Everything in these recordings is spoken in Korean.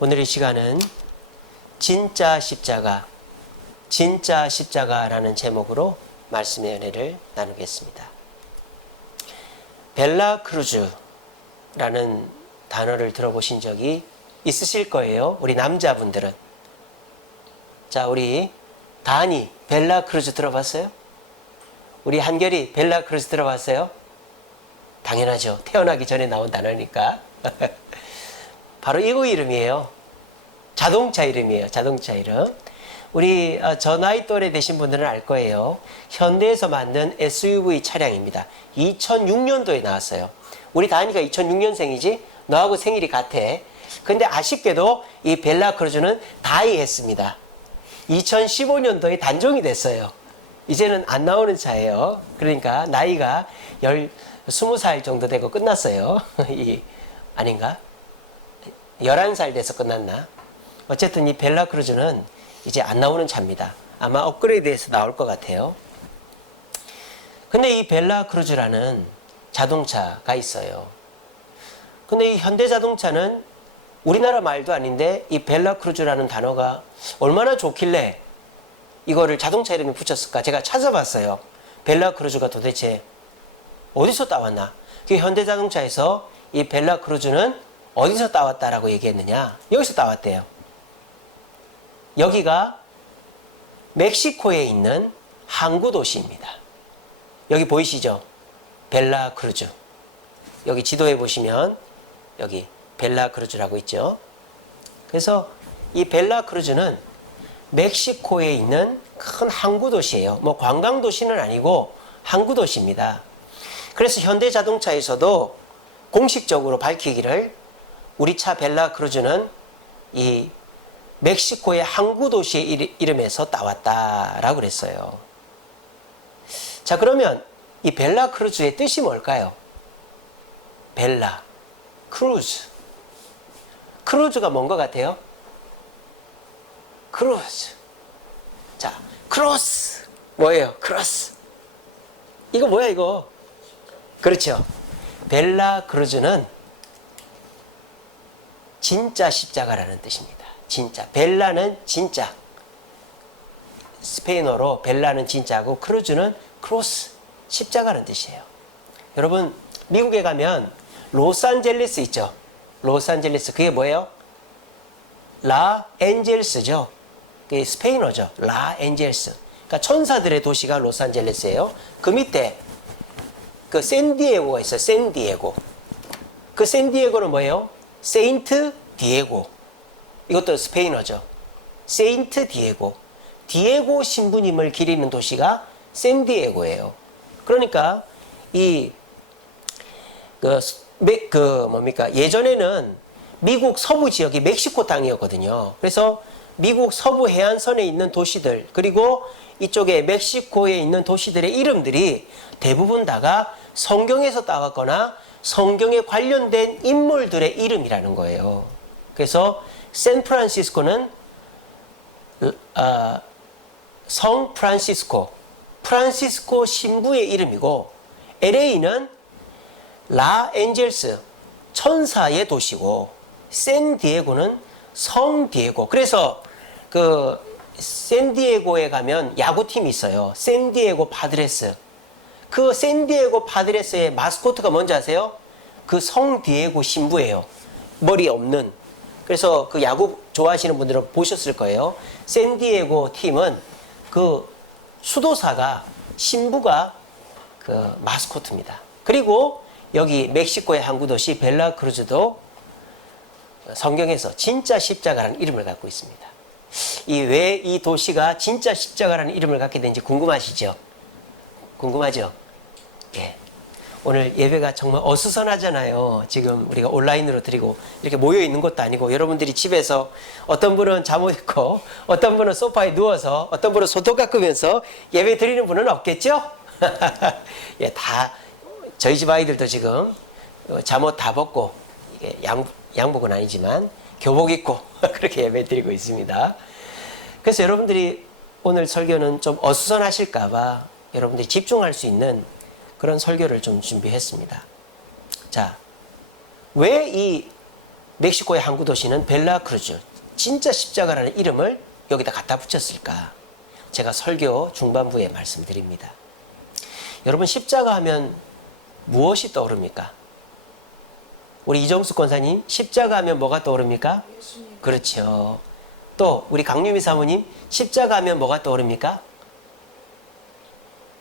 오늘의 시간은 진짜 십자가라는 제목으로 말씀의 은혜를 나누겠습니다. 벨라 크루즈라는 단어를 들어보신 적이 있으실 거예요. 우리 남자분들은. 자, 우리 다니 벨라 크루즈 들어봤어요? 우리 한결이 벨라 크루즈 들어봤어요? 당연하죠. 태어나기 전에 나온 단어니까. 바로 이거 이름이에요. 자동차 이름이에요. 자동차 이름. 우리 저 나이 또래 되신 분들은 알 거예요. 현대에서 만든 SUV 차량입니다. 2006년도에 나왔어요. 우리 다니가 2006년생이지? 너하고 생일이 같아. 근데 아쉽게도 이 벨라 크루즈는 다이했습니다. 2015년도에 단종이 됐어요. 이제는 안 나오는 차예요. 그러니까 나이가 20살 정도 되고 끝났어요. 아닌가? 11살 돼서 끝났나? 어쨌든 이 벨라 크루즈는 이제 안 나오는 차입니다. 아마 업그레이드해서 나올 것 같아요. 근데 이 벨라 크루즈라는 자동차가 있어요. 근데 이 현대자동차는 우리나라 말도 아닌데 이 벨라 크루즈라는 단어가 얼마나 좋길래 이거를 자동차 이름에 붙였을까? 제가 찾아봤어요. 벨라 크루즈가 도대체 어디서 따왔나? 그 현대자동차에서 이 벨라 크루즈는 어디서 따왔다라고 얘기했느냐? 여기서 따왔대요. 여기가 멕시코에 있는 항구 도시입니다. 여기 보이시죠? 벨라 크루즈. 여기 지도에 보시면 여기 벨라 크루즈라고 있죠. 그래서 이 벨라 크루즈는 멕시코에 있는 큰 항구 도시예요. 뭐 관광 도시는 아니고 항구 도시입니다. 그래서 현대자동차에서도 공식적으로 밝히기를 우리 차 벨라 크루즈는 이 멕시코의 항구 도시의 이름에서 따왔다라고 그랬어요. 자, 그러면 이 벨라 크루즈의 뜻이 뭘까요? 벨라 크루즈. 크루즈가 뭔 것 같아요? 크루즈. 자, 크로스. 뭐예요? 크로스. 이거 뭐야, 이거? 그렇죠. 벨라 크루즈는 진짜 십자가라는 뜻입니다. 진짜. 벨라는 진짜. 스페인어로 벨라는 진짜고 크루즈는 크로스. 십자가라는 뜻이에요. 여러분, 미국에 가면 로스앤젤레스 있죠? 로스앤젤레스. 그게 뭐예요? 라엔젤스죠. 그게 스페인어죠. 라엔젤스. 그러니까 천사들의 도시가 로스앤젤레스예요. 그 밑에 그 샌디에고가 있어요. 샌디에고. 그 샌디에고는 뭐예요? 세인트 디에고. 이것도 스페인어죠. 세인트 디에고. 디에고 신부님을 기리는 도시가 샌디에고예요. 그러니까 예전에는 미국 서부 지역이 멕시코 땅이었거든요. 그래서 미국 서부 해안선에 있는 도시들, 그리고 이쪽에 멕시코에 있는 도시들의 이름들이 대부분 다가 성경에서 따왔거나 성경에 관련된 인물들의 이름이라는 거예요. 그래서 샌프란시스코는 성 프란시스코, 프란시스코 신부의 이름이고, LA는 라엔젤스, 천사의 도시고, 샌디에고는 성 디에고. 그래서 그 샌디에고에 가면 야구팀이 있어요. 샌디에고 파드레스. 그 샌디에고 파드레스의 마스코트가 뭔지 아세요? 그 성 디에고 신부예요. 머리 없는. 그래서 그 야구 좋아하시는 분들은 보셨을 거예요. 샌디에고 팀은 그 수도사가, 신부가 그 마스코트입니다. 그리고 여기 멕시코의 항구도시 벨라 크루즈도 성경에서 진짜 십자가라는 이름을 갖고 있습니다. 왜 이 도시가 진짜 십자가라는 이름을 갖게 된지 궁금하시죠? 궁금하죠? 예. 오늘 예배가 정말 어수선하잖아요. 지금 우리가 온라인으로 드리고 이렇게 모여 있는 것도 아니고, 여러분들이 집에서 어떤 분은 잠옷 입고 어떤 분은 소파에 누워서 어떤 분은 손톱 깎으면서 예배 드리는 분은 없겠죠? 예, 다 저희 집 아이들도 지금 잠옷 다 벗고, 이게 양복은 아니지만 교복 입고 그렇게 예배 드리고 있습니다. 그래서 여러분들이 오늘 설교는 좀 어수선하실까봐 여러분들이 집중할 수 있는 그런 설교를 좀 준비했습니다. 자, 왜 이 멕시코의 항구 도시는 벨라크루즈, 진짜 십자가라는 이름을 여기다 갖다 붙였을까? 제가 설교 중반부에 말씀드립니다. 여러분, 십자가 하면 무엇이 떠오릅니까? 우리 이정숙 권사님, 십자가 하면 뭐가 떠오릅니까? 예수님. 그렇죠. 또 우리 강유미 사모님, 십자가 하면 뭐가 떠오릅니까?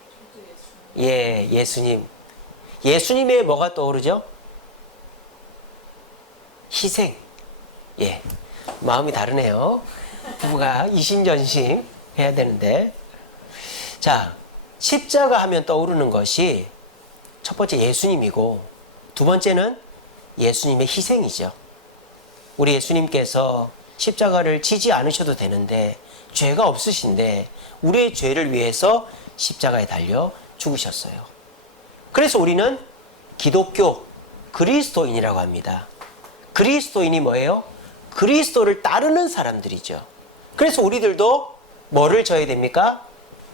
저도 예수님. 예, 예수님. 예수님의 뭐가 떠오르죠? 희생. 예, 마음이 다르네요. 부부가 이심전심 해야 되는데. 자, 십자가 하면 떠오르는 것이 첫 번째 예수님이고, 두 번째는 예수님의 희생이죠. 우리 예수님께서 십자가를 지지 않으셔도 되는데, 죄가 없으신데 우리의 죄를 위해서 십자가에 달려 죽으셨어요. 그래서 우리는 기독교 그리스도인이라고 합니다. 그리스도인이 뭐예요? 그리스도를 따르는 사람들이죠. 그래서 우리들도 뭐를 져야 됩니까?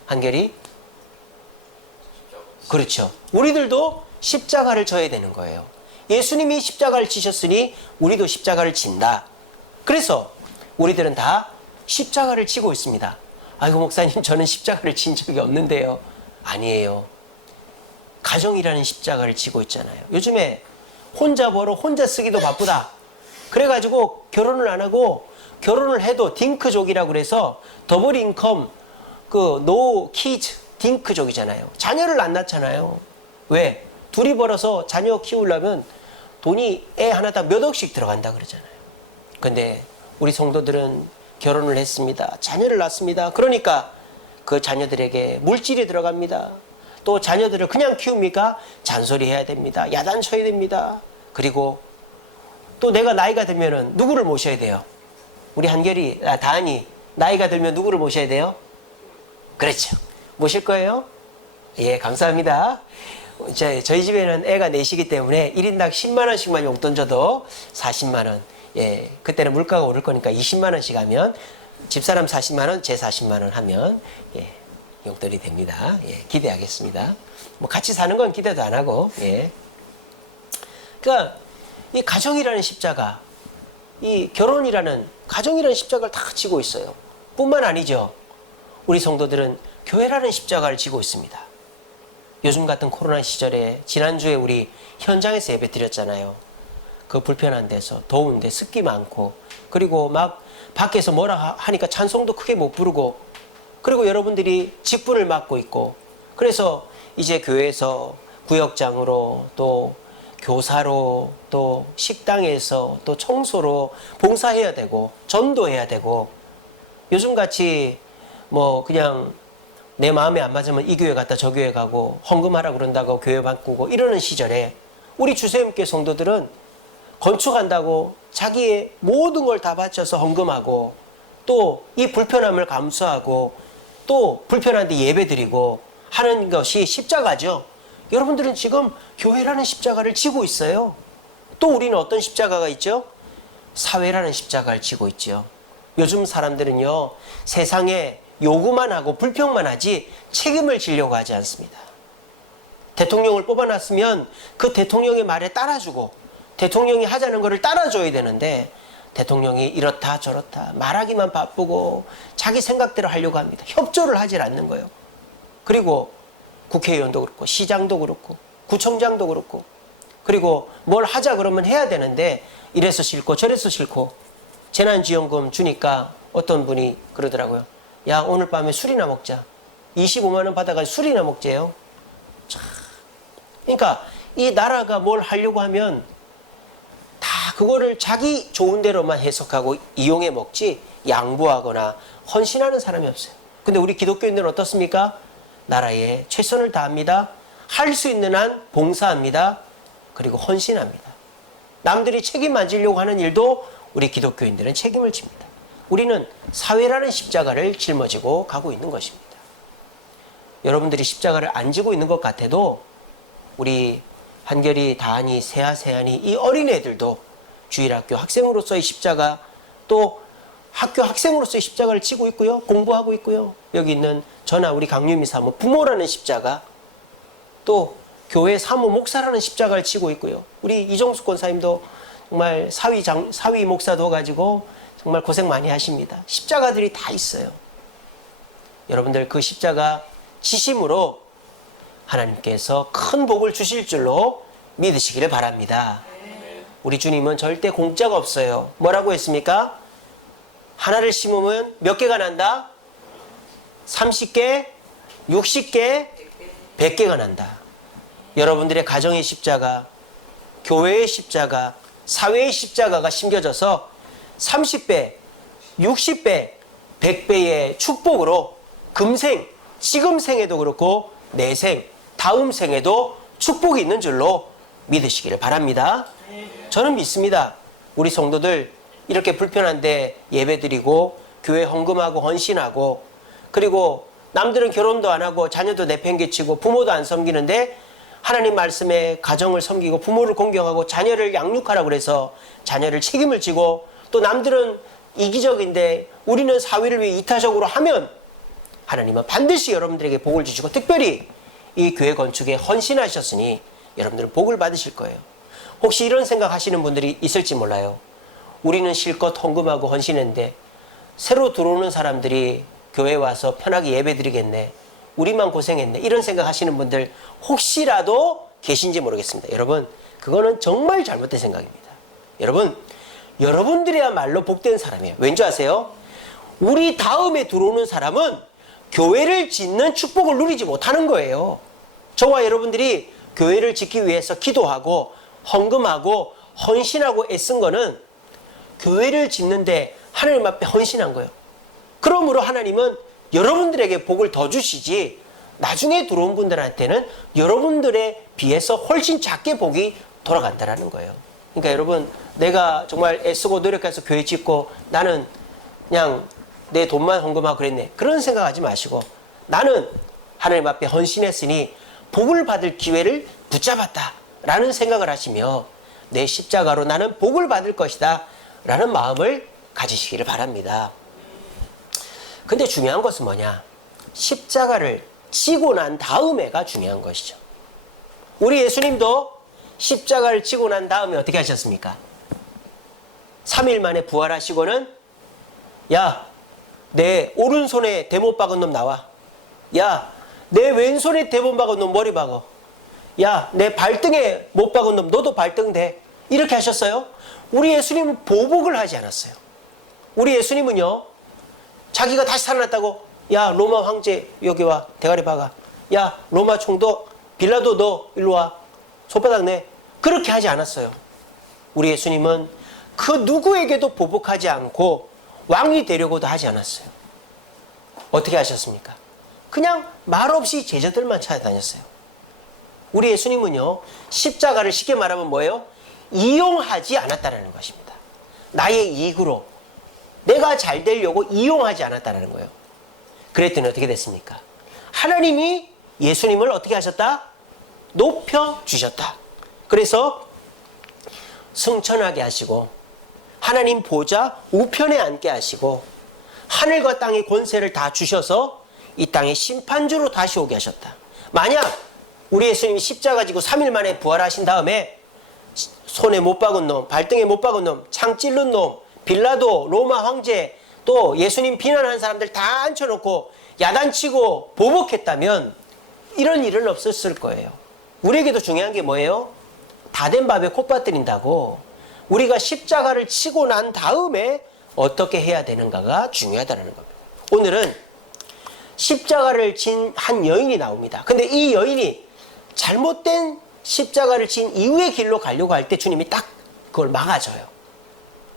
한결이? 그렇죠. 우리들도 십자가를 져야 되는 거예요. 예수님이 십자가를 지셨으니 우리도 십자가를 진다. 그래서 우리들은 다 십자가를 지고 있습니다. 아이고, 목사님, 저는 십자가를 진 적이 없는데요. 아니에요. 가정이라는 십자가를 지고 있잖아요. 요즘에 혼자 벌어 혼자 쓰기도 바쁘다. 그래가지고 결혼을 안 하고, 결혼을 해도 딩크족이라고 그래서 더블 인컴, 노 키즈 딩크족이잖아요. 자녀를 안 낳잖아요. 왜? 둘이 벌어서 자녀 키우려면 돈이 애 하나당 몇 억씩 들어간다 그러잖아요. 근데 우리 성도들은 결혼을 했습니다. 자녀를 낳습니다. 그러니까 그 자녀들에게 물질이 들어갑니다. 또 자녀들을 그냥 키웁니까? 잔소리 해야 됩니다. 야단쳐야 됩니다. 그리고 또 내가 나이가 들면은 누구를 모셔야 돼요? 우리 한결이, 다은이 나이가 들면 누구를 모셔야 돼요? 그렇죠. 모실 거예요? 예, 감사합니다. 저희 집에는 애가 넷이기 때문에 1인당 10만 원씩만 용돈 줘도 40만 원. 예, 그때는 물가가 오를 거니까 20만 원씩 하면, 집사람 40만 원, 제 40만 원 하면, 예, 용돈이 됩니다. 예, 기대하겠습니다. 뭐 같이 사는 건 기대도 안 하고, 예. 그러니까 이 가정이라는 십자가, 이 결혼이라는 가정이라는 십자가를 다 지고 있어요. 뿐만 아니죠. 우리 성도들은 교회라는 십자가를 지고 있습니다. 요즘 같은 코로나 시절에 지난주에 우리 현장에서 예배 드렸잖아요. 그 불편한 데서, 더운데 습기 많고, 그리고 막 밖에서 뭐라 하니까 찬송도 크게 못 부르고, 그리고 여러분들이 직분을 맡고 있고, 그래서 이제 교회에서 구역장으로, 또 교사로, 또 식당에서, 또 청소로 봉사해야 되고, 전도해야 되고, 요즘같이 뭐 그냥 내 마음에 안 맞으면 이 교회 갔다 저 교회 가고 헌금하라 그런다고 교회 바꾸고 이러는 시절에 우리 주세님께 성도들은 건축한다고 자기의 모든 걸 다 바쳐서 헌금하고, 또 이 불편함을 감수하고, 또 불편한데 예배드리고 하는 것이 십자가죠. 여러분들은 지금 교회라는 십자가를 지고 있어요. 또 우리는 어떤 십자가가 있죠? 사회라는 십자가를 지고 있죠. 요즘 사람들은요, 세상에 요구만 하고 불평만 하지 책임을 지려고 하지 않습니다. 대통령을 뽑아놨으면 그 대통령의 말에 따라주고, 대통령이 하자는 것을 따라줘야 되는데, 대통령이 이렇다 저렇다 말하기만 바쁘고 자기 생각대로 하려고 합니다. 협조를 하질 않는 거예요. 그리고 국회의원도 그렇고, 시장도 그렇고, 구청장도 그렇고, 그리고 뭘 하자 그러면 해야 되는데 이래서 싫고 저래서 싫고. 재난지원금 주니까 어떤 분이 그러더라고요. 야, 오늘 밤에 술이나 먹자. 25만 원 받아가지고 술이나 먹재요. 참. 그러니까 이 나라가 뭘 하려고 하면 다 그거를 자기 좋은 대로만 해석하고 이용해 먹지, 양보하거나 헌신하는 사람이 없어요. 근데 우리 기독교인들은 어떻습니까? 나라에 최선을 다합니다. 할 수 있는 한 봉사합니다. 그리고 헌신합니다. 남들이 책임 안 지려고 하는 일도 우리 기독교인들은 책임을 집니다. 우리는 사회라는 십자가를 짊어지고 가고 있는 것입니다. 여러분들이 십자가를 안 지고 있는 것 같아도 우리 한결이, 다한이, 세아, 세안이, 이 어린애들도 주일학교 학생으로서의 십자가, 또 학교 학생으로서의 십자가를 지고 있고요. 공부하고 있고요. 여기 있는 저나 우리 강유미 사모, 부모라는 십자가, 또 교회 사모 목사라는 십자가를 지고 있고요. 우리 이종숙 권사님도 정말 사위 목사도 가지고 정말 고생 많이 하십니다. 십자가들이 다 있어요. 여러분들 그 십자가 지심으로 하나님께서 큰 복을 주실 줄로 믿으시기를 바랍니다. 우리 주님은 절대 공짜가 없어요. 뭐라고 했습니까? 하나를 심으면 몇 개가 난다? 30개, 60개, 100개가 난다. 여러분들의 가정의 십자가, 교회의 십자가, 사회의 십자가가 심겨져서 30배, 60배, 100배의 축복으로 금생, 지금 생에도 그렇고 내생, 다음 생에도 축복이 있는 줄로 믿으시기를 바랍니다. 저는 믿습니다. 우리 성도들 이렇게 불편한데 예배드리고 교회 헌금하고 헌신하고 그리고 남들은 결혼도 안 하고 자녀도 내팽개치고 부모도 안 섬기는데 하나님 말씀에 가정을 섬기고 부모를 공경하고 자녀를 양육하라고 그래서 자녀를 책임을 지고 또 남들은 이기적인데 우리는 사회를 위해 이타적으로 하면 하나님은 반드시 여러분들에게 복을 주시고 특별히 이 교회 건축에 헌신하셨으니 여러분들은 복을 받으실 거예요. 혹시 이런 생각하시는 분들이 있을지 몰라요. 우리는 실컷 헌금하고 헌신했는데 새로 들어오는 사람들이 교회에 와서 편하게 예배드리겠네. 우리만 고생했네. 이런 생각하시는 분들 혹시라도 계신지 모르겠습니다. 여러분 그거는 정말 잘못된 생각입니다. 여러분 여러분들이야말로 복된 사람이에요. 왠지 아세요? 우리 다음에 들어오는 사람은 교회를 짓는 축복을 누리지 못하는 거예요. 저와 여러분들이 교회를 짓기 위해서 기도하고 헌금하고 헌신하고 애쓴 거는 교회를 짓는데 하나님 앞에 헌신한 거예요. 그러므로 하나님은 여러분들에게 복을 더 주시지 나중에 들어온 분들한테는 여러분들에 비해서 훨씬 작게 복이 돌아간다는 거예요. 그러니까 여러분 내가 정말 애쓰고 노력해서 교회 짓고 나는 그냥 내 돈만 헌금하고 그랬네. 그런 생각하지 마시고 나는 하나님 앞에 헌신했으니 복을 받을 기회를 붙잡았다 라는 생각을 하시며 내 십자가로 나는 복을 받을 것이다 라는 마음을 가지시기를 바랍니다. 근데 중요한 것은 뭐냐? 십자가를 지고 난 다음에가 중요한 것이죠. 우리 예수님도 십자가를 지고 난 다음에 어떻게 하셨습니까? 3일 만에 부활하시고는 야, 내 오른손에 대못 박은 놈 나와. 야, 내 왼손에 대못 박은 놈 머리 박어. 야, 내 발등에 못 박은 놈 너도 발등 대. 이렇게 하셨어요. 우리 예수님은 보복을 하지 않았어요. 우리 예수님은요, 자기가 다시 살아났다고 야, 로마 황제 여기 와. 대가리 박아. 야, 로마 총독 빌라도 너 일로 와. 손바닥 내. 그렇게 하지 않았어요. 우리 예수님은 그 누구에게도 보복하지 않고 왕이 되려고도 하지 않았어요. 어떻게 하셨습니까? 그냥 말없이 제자들만 찾아다녔어요. 우리 예수님은요, 십자가를 쉽게 말하면 뭐예요? 이용하지 않았다는 것입니다. 나의 이익으로 내가 잘 되려고 이용하지 않았다는 거예요. 그랬더니 어떻게 됐습니까? 하나님이 예수님을 어떻게 하셨다? 높여주셨다. 그래서 승천하게 하시고 하나님 보좌 우편에 앉게 하시고 하늘과 땅의 권세를 다 주셔서 이 땅의 심판주로 다시 오게 하셨다. 만약 우리 예수님이 십자가 지고 3일 만에 부활하신 다음에 손에 못 박은 놈, 발등에 못 박은 놈, 창 찔른 놈, 빌라도, 로마 황제, 또 예수님 비난하는 사람들 다 앉혀놓고 야단치고 보복했다면 이런 일은 없었을 거예요. 우리에게도 중요한 게 뭐예요? 다 된 밥에 콧밥 들인다고 우리가 십자가를 치고 난 다음에 어떻게 해야 되는가가 중요하다는 겁니다. 오늘은 십자가를 진 한 여인이 나옵니다. 근데 이 여인이 잘못된 십자가를 진 이후의 길로 가려고 할 때 주님이 딱 그걸 막아줘요.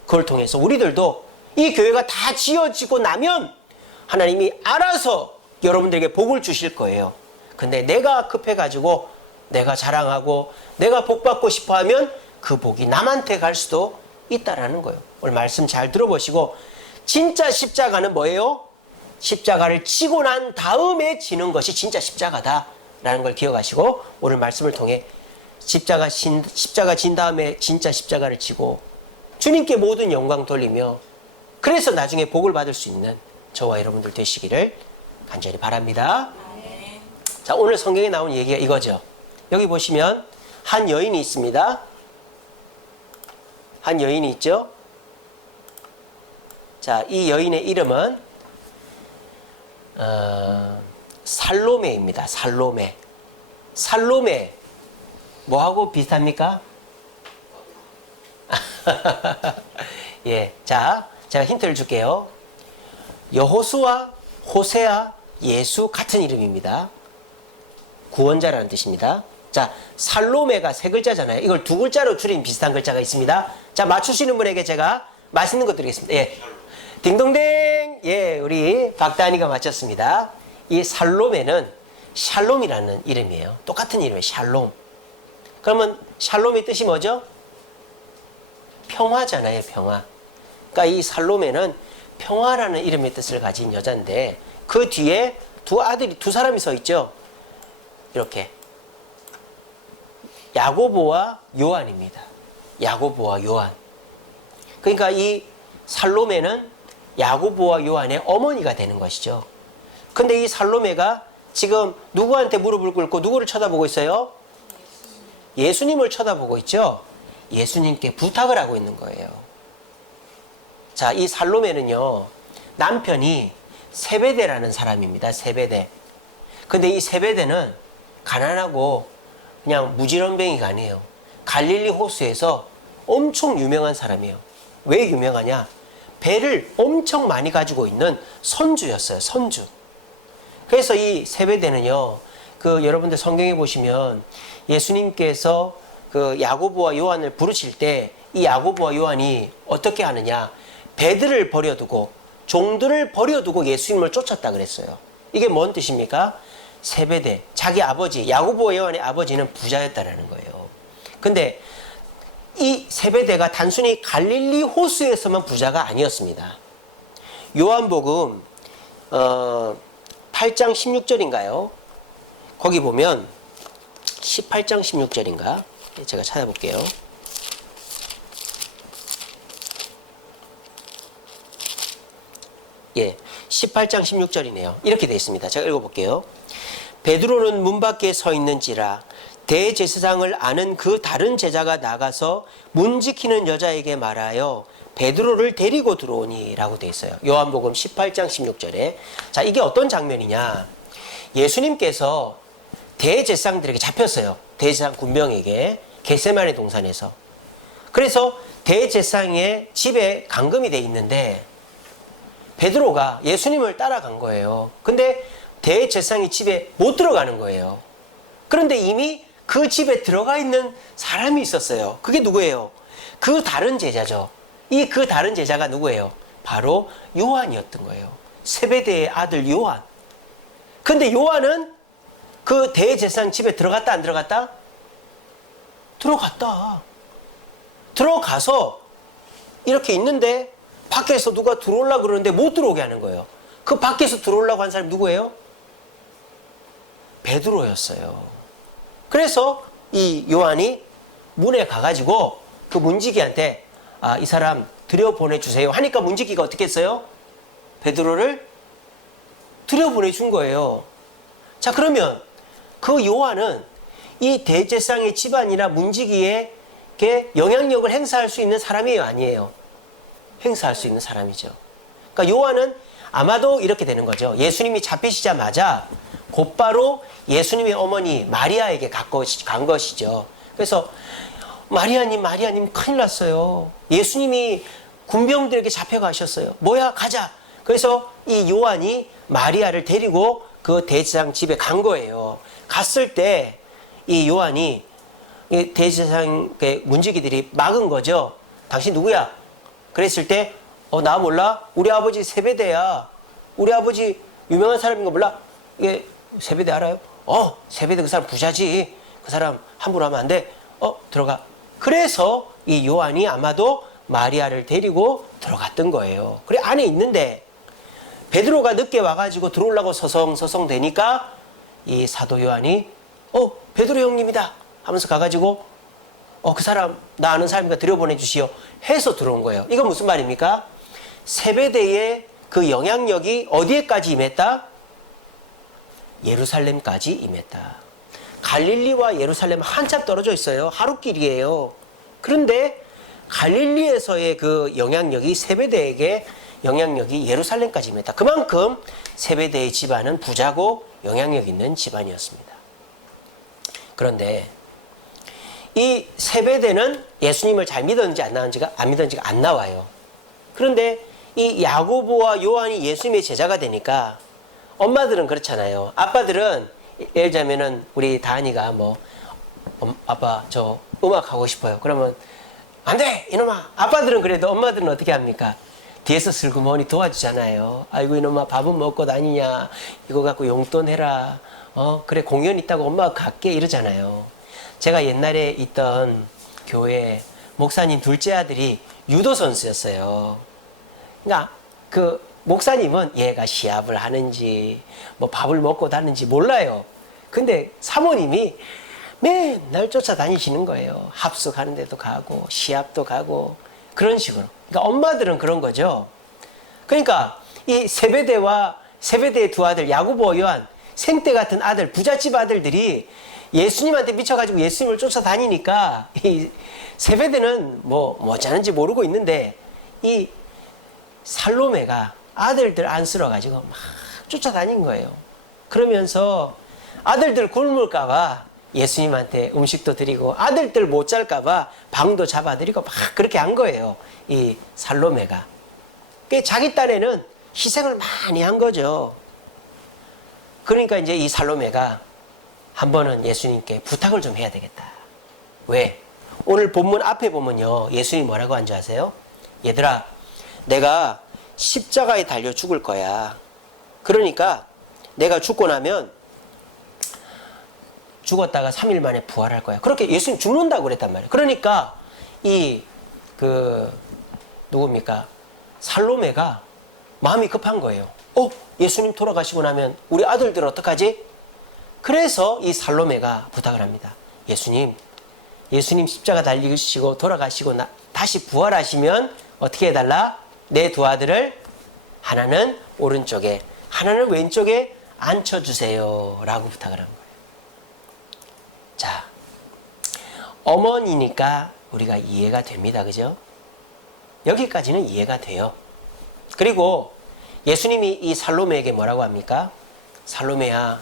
그걸 통해서 우리들도 이 교회가 다 지어지고 나면 하나님이 알아서 여러분들에게 복을 주실 거예요. 근데 내가 급해가지고 내가 자랑하고 내가 복 받고 싶어 하면 그 복이 남한테 갈 수도 있다라는 거예요. 오늘 말씀 잘 들어보시고 진짜 십자가는 뭐예요? 십자가를 지고 난 다음에 지는 것이 진짜 십자가다라는 걸 기억하시고 오늘 말씀을 통해 십자가 진 다음에 진짜 십자가를 지고 주님께 모든 영광 돌리며 그래서 나중에 복을 받을 수 있는 저와 여러분들 되시기를 간절히 바랍니다. 자, 오늘 성경에 나온 얘기가 이거죠. 여기 보시면 한 여인이 있습니다. 한 여인이 있죠. 자, 이 여인의 이름은 살로메입니다. 살로메. 살로메 뭐하고 비슷합니까? 예, 자, 제가 힌트를 줄게요. 여호수아, 호세아, 예수 같은 이름입니다. 구원자라는 뜻입니다. 자, 살로메가 세 글자잖아요. 이걸 두 글자로 줄인 비슷한 글자가 있습니다. 자, 맞추시는 분에게 제가 맛있는 거 드리겠습니다. 예. 딩동댕! 예, 우리 박다니가 맞췄습니다. 이 살로메는 샬롬이라는 이름이에요. 똑같은 이름이에요. 샬롬. 그러면 샬롬의 뜻이 뭐죠? 평화잖아요. 평화. 그러니까 이 살로메는 평화라는 이름의 뜻을 가진 여자인데 그 뒤에 두 사람이 서 있죠. 이렇게. 야고보와 요한입니다. 야고보와 요한. 그러니까 이 살로메는 야고보와 요한의 어머니가 되는 것이죠. 근데 이 살로메가 지금 누구한테 무릎을 꿇고 누구를 쳐다보고 있어요? 예수님을 쳐다보고 있죠. 예수님께 부탁을 하고 있는 거예요. 자, 이 살로메는요, 남편이 세베대라는 사람입니다. 세베대. 근데 이 세베대는 가난하고 그냥 무지런뱅이가 아니에요. 갈릴리 호수에서 엄청 유명한 사람이에요. 왜 유명하냐? 배를 엄청 많이 가지고 있는 선주였어요. 선주. 그래서 이 세베대는요, 여러분들 성경에 보시면 예수님께서 야고보와 요한을 부르실 때 이 야고보와 요한이 어떻게 하느냐? 배들을 버려두고 종들을 버려두고 예수님을 쫓았다 그랬어요. 이게 뭔 뜻입니까? 세베대, 자기 아버지, 야고보와 요한의 아버지는 부자였다라는 거예요. 근데 이 세베대가 단순히 갈릴리 호수에서만 부자가 아니었습니다. 요한복음 8장 16절인가요? 거기 보면 18장 16절인가? 제가 찾아볼게요. 예, 18장 16절이네요. 이렇게 되어 있습니다. 제가 읽어볼게요. 베드로는 문 밖에 서 있는지라 대제사장을 아는 그 다른 제자가 나가서 문 지키는 여자에게 말하여 베드로를 데리고 들어오니 라고 되어 있어요. 요한복음 18장 16절에. 자, 이게 어떤 장면이냐? 예수님께서 대제사장들에게 잡혔어요. 대제사장 군병에게 겟세마네 동산에서. 그래서 대제사장의 집에 감금이 돼 있는데 베드로가 예수님을 따라간 거예요. 근데 대제사장이 집에 못 들어가는 거예요. 그런데 이미 그 집에 들어가 있는 사람이 있었어요. 그게 누구예요? 그 다른 제자죠. 이 그 다른 제자가 누구예요? 바로 요한이었던 거예요. 세베대의 아들 요한. 근데 요한은 그 대제사장 집에 들어갔다 안 들어갔다? 들어갔다. 들어가서 이렇게 있는데 밖에서 누가 들어오려고 그러는데 못 들어오게 하는 거예요. 그 밖에서 들어오려고 한 사람이 누구예요? 베드로였어요. 그래서 이 요한이 문에 가가지고 그 문지기한테 이 사람 들여보내주세요 하니까 문지기가 어떻게 했어요? 베드로를 들여보내준 거예요. 자, 그러면 그 요한은 이 대제사장의 집안이나 문지기에게 영향력을 행사할 수 있는 사람이에요? 아니에요? 행사할 수 있는 사람이죠. 그러니까 요한은 아마도 이렇게 되는 거죠. 예수님이 잡히시자마자 곧바로 예수님의 어머니 마리아에게 간 것이죠. 그래서 마리아님 큰일 났어요. 예수님이 군병들에게 잡혀가셨어요. 뭐야, 가자. 그래서 이 요한이 마리아를 데리고 그 대제사장 집에 간 거예요. 갔을 때 이 요한이 대제사장의 문지기들이 막은 거죠. 당신 누구야? 그랬을 때 나 몰라? 우리 아버지 세베대야. 우리 아버지 유명한 사람인 거 몰라? 이게 세베대 알아요? 세베대 그 사람 부자지. 그 사람 함부로 하면 안 돼. 들어가. 그래서 이 요한이 아마도 마리아를 데리고 들어갔던 거예요. 그래 안에 있는데 베드로가 늦게 와가지고 들어오려고 서성서성 되니까 이 사도 요한이 베드로 형님이다 하면서 가가지고 그 사람 나 아는 사람이니까 들여보내주시오 해서 들어온 거예요. 이건 무슨 말입니까? 세베대의 그 영향력이 어디에까지 임했다? 예루살렘까지 임했다. 갈릴리와 예루살렘은 한참 떨어져 있어요. 하루길이에요. 그런데 갈릴리에서의 그 영향력이 세베대에게 영향력이 예루살렘까지입니다. 그만큼 세베대의 집안은 부자고 영향력 있는 집안이었습니다. 그런데 이 세베대는 예수님을 잘 믿었는지 안 믿었는지가 안 나와요. 그런데 이 야고보와 요한이 예수님의 제자가 되니까 엄마들은 그렇잖아요. 아빠들은 예를 들자면은 우리 다한이가 뭐 아빠 저 음악 하고 싶어요. 그러면 안 돼! 이놈아! 아빠들은 그래도 엄마들은 어떻게 합니까? 뒤에서 슬그머니 도와주잖아요. 아이고 이놈아 밥은 먹고 다니냐? 이거 갖고 용돈 해라. 그래 공연 있다고 엄마가 갈게 이러잖아요. 제가 옛날에 있던 교회 목사님 둘째 아들이 유도 선수였어요. 그러니까 그 목사님은 얘가 시합을 하는지 뭐 밥을 먹고 다는지 몰라요. 근데 사모님이 맨날 쫓아다니시는 거예요. 합숙하는 데도 가고 시합도 가고 그런 식으로. 그러니까 엄마들은 그런 거죠. 그러니까 이 세베대의 두 아들 야고보와 요한 생떼 같은 아들 부잣집 아들들이 예수님한테 미쳐가지고 예수님을 쫓아다니니까 이 세베대는 뭐 자는지 모르고 있는데 이 살로메가 아들들 안쓰러가지고 막 쫓아다닌 거예요. 그러면서 아들들 굶을까봐 예수님한테 음식도 드리고 아들들 못 잘까봐 방도 잡아드리고 막 그렇게 한 거예요. 이 살로메가. 자기 딴에는 희생을 많이 한 거죠. 그러니까 이제 이 살로메가 한 번은 예수님께 부탁을 좀 해야 되겠다. 왜? 오늘 본문 앞에 보면요. 예수님이 뭐라고 한 줄 아세요? 얘들아, 내가 십자가에 달려 죽을 거야. 그러니까 내가 죽고 나면 죽었다가 3일 만에 부활할 거야. 그렇게 예수님 죽는다고 그랬단 말이에요. 그러니까 누굽니까? 살로메가 마음이 급한 거예요. 예수님 돌아가시고 나면 우리 아들들 어떡하지? 그래서 이 살로메가 부탁을 합니다. 예수님 십자가 달리시고 돌아가시고 다시 부활하시면 어떻게 해달라? 내 두 아들을 하나는 오른쪽에 하나는 왼쪽에 앉혀주세요 라고 부탁을 한 거예요. 자, 어머니니까 우리가 이해가 됩니다. 그죠? 여기까지는 이해가 돼요. 그리고 예수님이 이 살로메에게 뭐라고 합니까? 살로메야,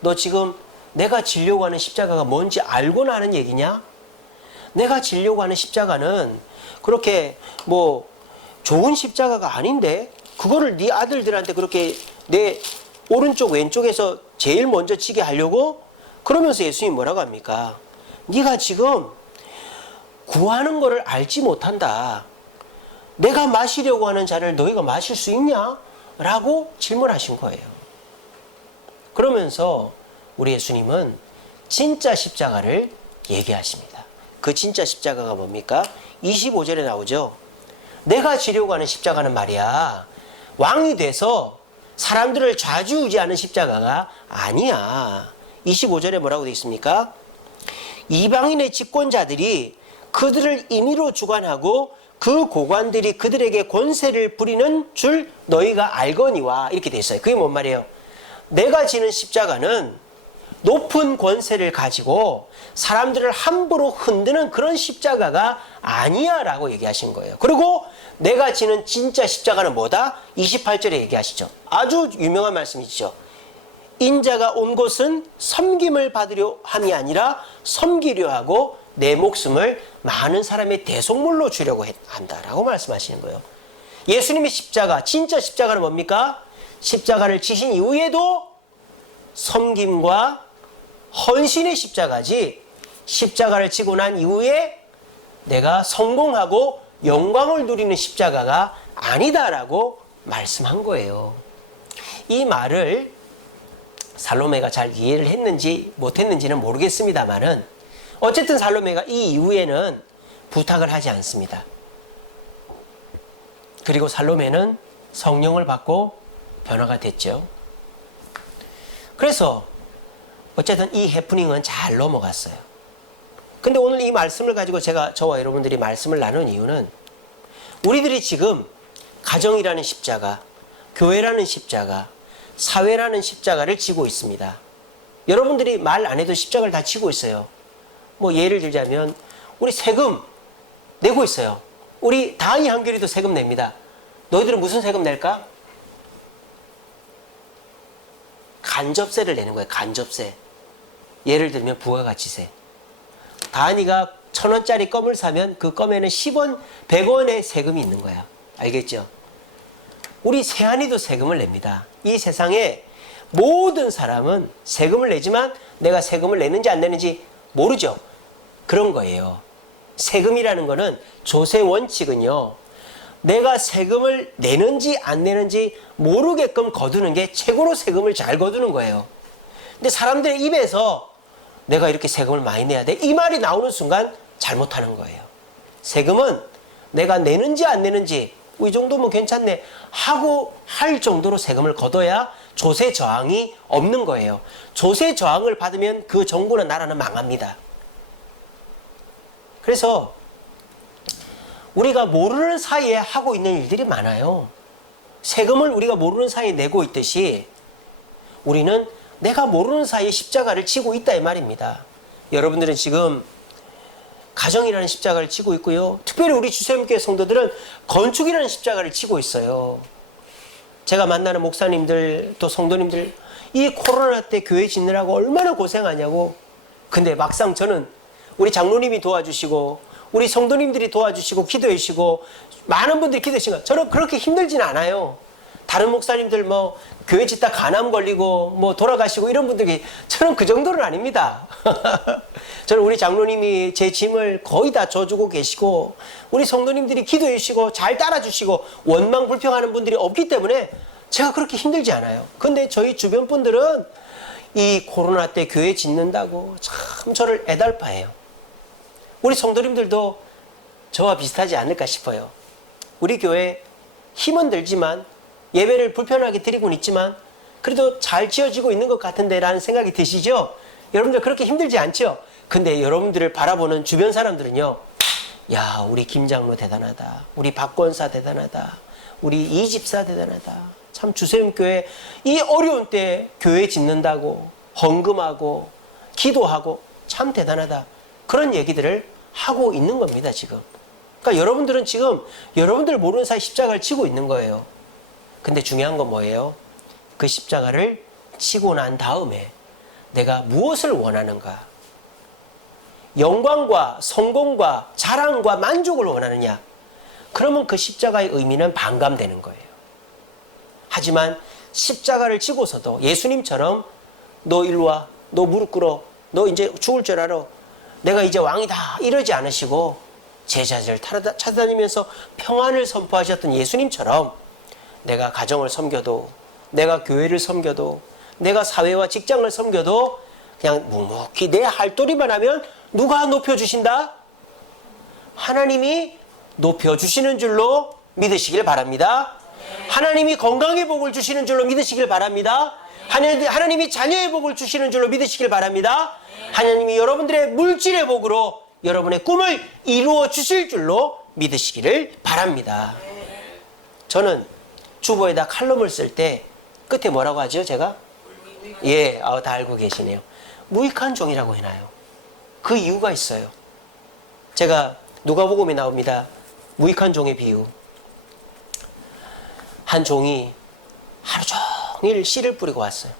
너 지금 내가 지려고 하는 십자가가 뭔지 알고 나는 얘기냐? 내가 지려고 하는 십자가는 그렇게 뭐 좋은 십자가가 아닌데 그거를 네 아들들한테 그렇게 내 오른쪽 왼쪽에서 제일 먼저 지게 하려고? 그러면서 예수님이 뭐라고 합니까? 네가 지금 구하는 거를 알지 못한다. 내가 마시려고 하는 잔을 너희가 마실 수 있냐? 라고 질문하신 거예요. 그러면서 우리 예수님은 진짜 십자가를 얘기하십니다. 그 진짜 십자가가 뭡니까? 25절에 나오죠. 내가 지려고 하는 십자가는 말이야, 왕이 돼서 사람들을 좌지우지하는 십자가가 아니야. 25절에 뭐라고 되어 있습니까? 이방인의 집권자들이 그들을 임의로 주관하고 그 고관들이 그들에게 권세를 부리는 줄 너희가 알거니와, 이렇게 되어 있어요. 그게 뭔 말이에요? 내가 지는 십자가는 높은 권세를 가지고 사람들을 함부로 흔드는 그런 십자가가 아니야 라고 얘기하신 거예요. 그리고 내가 지는 진짜 십자가는 뭐다? 28절에 얘기하시죠. 아주 유명한 말씀이시죠. 인자가 온 곳은 섬김을 받으려 함이 아니라 섬기려 하고 내 목숨을 많은 사람의 대속물로 주려고 한다라고 말씀하시는 거예요. 예수님의 십자가, 진짜 십자가는 뭡니까? 십자가를 지신 이후에도 섬김과 헌신의 십자가지, 십자가를 지고 난 이후에 내가 성공하고 영광을 누리는 십자가가 아니다라고 말씀한 거예요. 이 말을 살로메가 잘 이해를 했는지 못했는지는 모르겠습니다만은 어쨌든 살로메가 이 이후에는 부탁을 하지 않습니다. 그리고 살로메는 성령을 받고 변화가 됐죠. 그래서 어쨌든 이 해프닝은 잘 넘어갔어요. 근데 오늘 이 말씀을 가지고 저와 여러분들이 말씀을 나눈 이유는 우리들이 지금 가정이라는 십자가, 교회라는 십자가, 사회라는 십자가를 지고 있습니다. 여러분들이 말 안 해도 십자가를 다 지고 있어요. 뭐 예를 들자면 우리 세금 내고 있어요. 우리 다은이 한결이도 세금 냅니다. 너희들은 무슨 세금 낼까? 간접세를 내는 거예요. 간접세. 예를 들면 부가가치세. 다은이가 1,000원짜리 껌을 사면 그 껌에는 10원, 100원의 세금이 있는 거야. 알겠죠? 우리 세한이도 세금을 냅니다. 이 세상에 모든 사람은 세금을 내지만 내가 세금을 내는지 안 내는지 모르죠. 그런 거예요. 세금이라는 거는 조세 원칙은요. 내가 세금을 내는지 안 내는지 모르게끔 거두는 게 최고로 세금을 잘 거두는 거예요. 근데 사람들의 입에서 내가 이렇게 세금을 많이 내야 돼. 이 말이 나오는 순간 잘못하는 거예요. 세금은 내가 내는지 안 내는지 이 정도면 괜찮네 하고 할 정도로 세금을 걷어야 조세 저항이 없는 거예요. 조세 저항을 받으면 그 정부나 나라는 망합니다. 그래서 우리가 모르는 사이에 하고 있는 일들이 많아요. 세금을 우리가 모르는 사이에 내고 있듯이 우리는 내가 모르는 사이에 십자가를 지고 있다 이 말입니다. 여러분들은 지금 가정이라는 십자가를 지고 있고요. 특별히 우리 주세님교회 성도들은 건축이라는 십자가를 지고 있어요. 제가 만나는 목사님들 또 성도님들 이 코로나 때 교회 짓느라고 얼마나 고생하냐고. 근데 막상 저는 우리 장로님이 도와주시고 우리 성도님들이 도와주시고 기도해 주시고 많은 분들이 기도해 주시고 저는 그렇게 힘들지는 않아요. 다른 목사님들 뭐 교회 짓다 간암 걸리고 뭐 돌아가시고 이런 분들이 저는 그 정도는 아닙니다. 저는 우리 장로님이 제 짐을 거의 다 져주고 계시고 우리 성도님들이 기도해 주시고 잘 따라주시고 원망 불평하는 분들이 없기 때문에 제가 그렇게 힘들지 않아요. 근데 저희 주변 분들은 이 코로나 때 교회 짓는다고 참 저를 애달파해요. 우리 성도님들도 저와 비슷하지 않을까 싶어요. 우리 교회 힘은 들지만 예배를 불편하게 드리고는 있지만 그래도 잘 지어지고 있는 것 같은데 라는 생각이 드시죠? 여러분들 그렇게 힘들지 않죠? 근데 여러분들을 바라보는 주변 사람들은요. 야, 우리 김 장로 대단하다. 우리 박 권사 대단하다. 우리 이 집사 대단하다. 참 주세임교회 이 어려운 때 교회 짓는다고 헌금하고 기도하고 참 대단하다. 그런 얘기들을 하고 있는 겁니다, 지금. 그러니까 여러분들은 지금 여러분들 모르는 사이 십자가를 지고 있는 거예요. 근데 중요한 건 뭐예요? 그 십자가를 치고 난 다음에 내가 무엇을 원하는가? 영광과 성공과 자랑과 만족을 원하느냐? 그러면 그 십자가의 의미는 반감되는 거예요. 하지만 십자가를 지고서도 예수님처럼 너 일로 와, 너 무릎 꿇어, 너 이제 죽을 줄 알아, 내가 이제 왕이다 이러지 않으시고 제자들 찾아다니면서 평안을 선포하셨던 예수님처럼 내가 가정을 섬겨도 내가 교회를 섬겨도 내가 사회와 직장을 섬겨도 그냥 묵묵히 내 할도리만 하면 누가 높여주신다? 하나님이 높여주시는 줄로 믿으시길 바랍니다. 하나님이 건강의 복을 주시는 줄로 믿으시길 바랍니다. 하나님이 자녀의 복을 주시는 줄로 믿으시길 바랍니다. 하나님이 여러분들의 물질의 복으로 여러분의 꿈을 이루어 주실 줄로 믿으시기를 바랍니다. 저는 주보에다 칼럼을 쓸 때 끝에 뭐라고 하죠, 제가? 예, 다 알고 계시네요. 무익한 종이라고 해놔요. 그 이유가 있어요. 제가 누가복음에 나옵니다. 무익한 종의 비유. 한 종이 하루 종일 씨를 뿌리고 왔어요.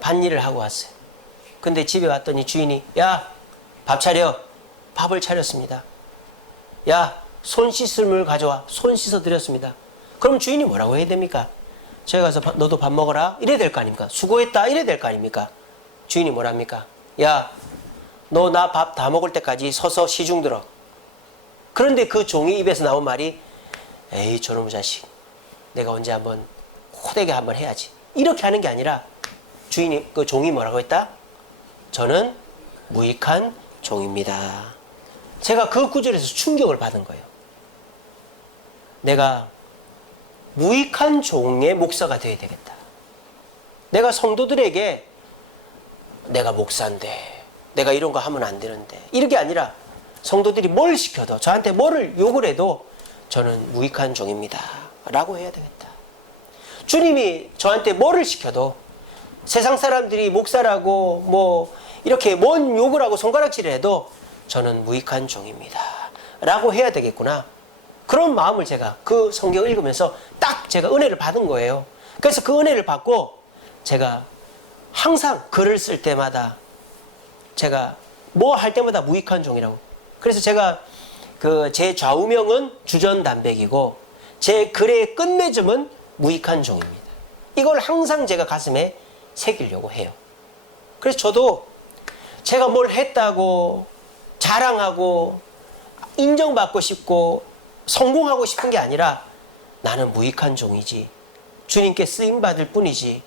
밭일을 하고 왔어요. 근데 집에 왔더니 주인이 야, 밥 차려. 밥을 차렸습니다. 야, 손 씻을 물 가져와. 손 씻어 드렸습니다. 그럼 주인이 뭐라고 해야 됩니까? 저희 가서 너도 밥 먹어라 이래야 될 거 아닙니까? 수고했다 이래야 될 거 아닙니까? 주인이 뭐랍니까? 야, 너 나 밥 다 먹을 때까지 서서 시중 들어. 그런데 그 종이 입에서 나온 말이 에이 저놈의 자식, 내가 언제 한번 호되게 한번 해야지. 이렇게 하는 게 아니라 주인이, 그 종이 뭐라고 했다? 저는 무익한 종입니다. 제가 그 구절에서 충격을 받은 거예요. 내가 무익한 종의 목사가 되어야 되겠다. 내가 성도들에게 내가 목사인데 내가 이런 거 하면 안 되는데 이렇게 아니라 성도들이 뭘 시켜도 저한테 뭐를 욕을 해도 저는 무익한 종입니다 라고 해야 되겠다. 주님이 저한테 뭐를 시켜도 세상 사람들이 목사라고 뭐 이렇게 뭔 욕을 하고 손가락질을 해도 저는 무익한 종입니다 라고 해야 되겠구나. 그런 마음을 제가 그 성경을 읽으면서 딱 제가 은혜를 받은 거예요. 그래서 그 은혜를 받고 제가 항상 글을 쓸 때마다 제가 뭐 할 때마다 무익한 종이라고. 그래서 제가 그 제 좌우명은 주전단백이고 제 글의 끝맺음은 무익한 종입니다. 이걸 항상 제가 가슴에 새기려고 해요. 그래서 저도 제가 뭘 했다고 자랑하고 인정받고 싶고 성공하고 싶은 게 아니라 나는 무익한 종이지, 주님께 쓰임받을 뿐이지,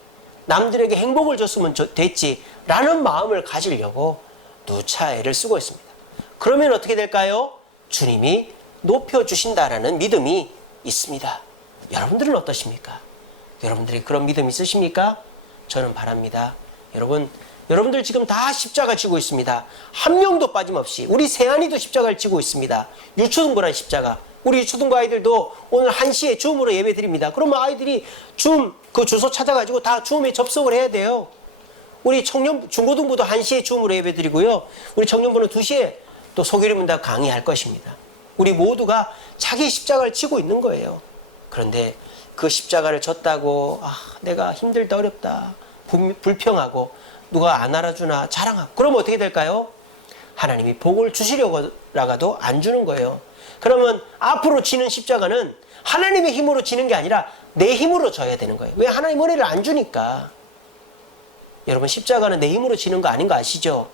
남들에게 행복을 줬으면 됐지 라는 마음을 가지려고 누차 애를 쓰고 있습니다. 그러면 어떻게 될까요? 주님이 높여주신다라는 믿음이 있습니다. 여러분들은 어떠십니까? 여러분들이 그런 믿음 있으십니까? 저는 바랍니다. 여러분들 지금 다 십자가 지고 있습니다. 한 명도 빠짐없이. 우리 세안이도 십자가를 지고 있습니다. 유초등부란 십자가. 우리 유초등부 아이들도 오늘 1시에 줌으로 예배 드립니다. 그러면 아이들이 줌 그 주소 찾아가지고 다 줌에 접속을 해야 돼요. 우리 중고등부도 1시에 줌으로 예배 드리고요. 우리 청년부는 2시에 또 소규리문답 강의할 것입니다. 우리 모두가 자기 십자가를 지고 있는 거예요. 그런데 그 십자가를 졌다고 내가 힘들다 어렵다 불평하고 누가 안 알아주나 자랑하고 그러면 어떻게 될까요? 하나님이 복을 주시려고 라가도 안 주는 거예요. 그러면 앞으로 지는 십자가는 하나님의 힘으로 지는 게 아니라 내 힘으로 져야 되는 거예요. 왜? 하나님 은혜를 안 주니까. 여러분 십자가는 내 힘으로 지는 거 아닌 거 아시죠?